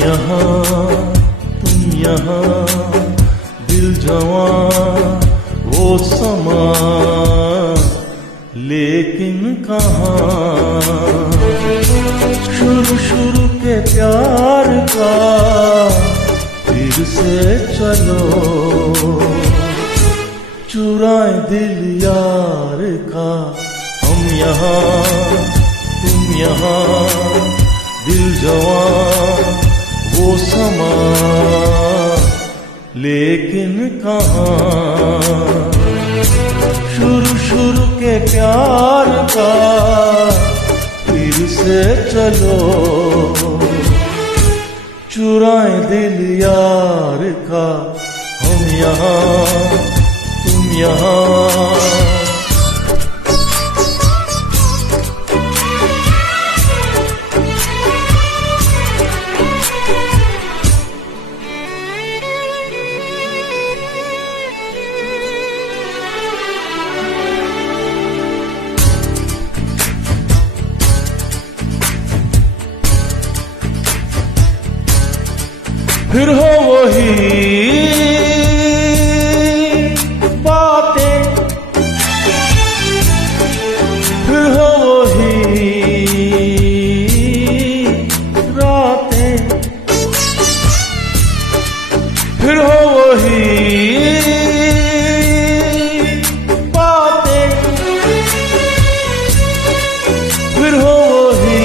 यहाँ तुम यहाँ, दिल जवां वो समा, लेकिन कहाँ शुरू के प्यार का फिर से चलो, चुराए दिल यार का। हम यहाँ तुम यहाँ, दिल जवां वो समा, लेकिन कहाँ शुरू के प्यार का फिर से चलो, चुराए दिल यार का। हम यहाँ तुम यहाँ। फिर हो वही बातें, फिर हो वही रातें, फिर हो वही बातें, फिर हो वही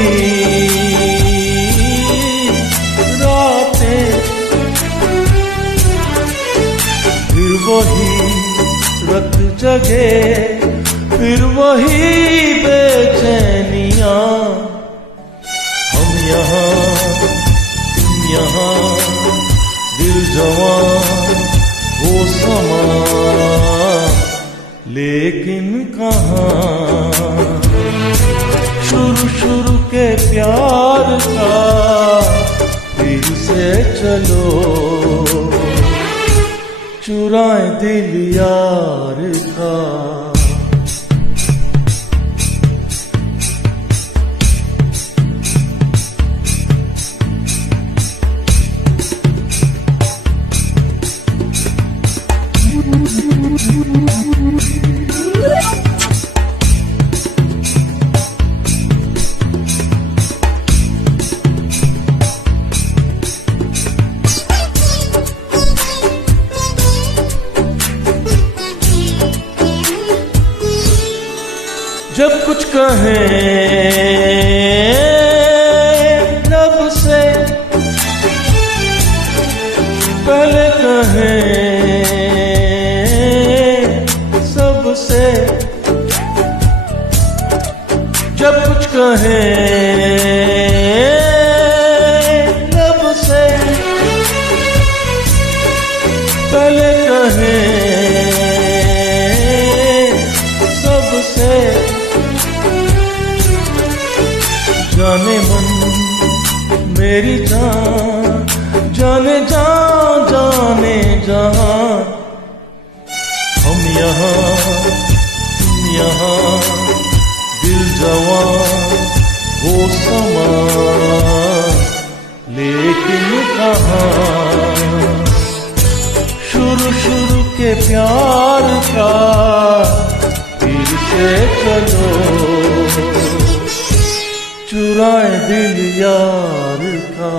रत जगे, फिर वही बेचैनियां। हम यहाँ तुम यहाँ, दिल जवां वो समा, लेकिन कहाँ शुरू के प्यार का फिर से चलो, चुराए दिल यार का। जब कुछ कहें लब से, पहले कहें सबसे। जब कुछ कहें लब से, पहले कहें सबसे। जाने मन मेरी जान, जाने जान जाने जहां। हम यहाँ तुम यहाँ, दिल जवां वो समा, लेकिन कहाँ शुरू के प्यार का फिर से चलो, चुराए दिल यार का।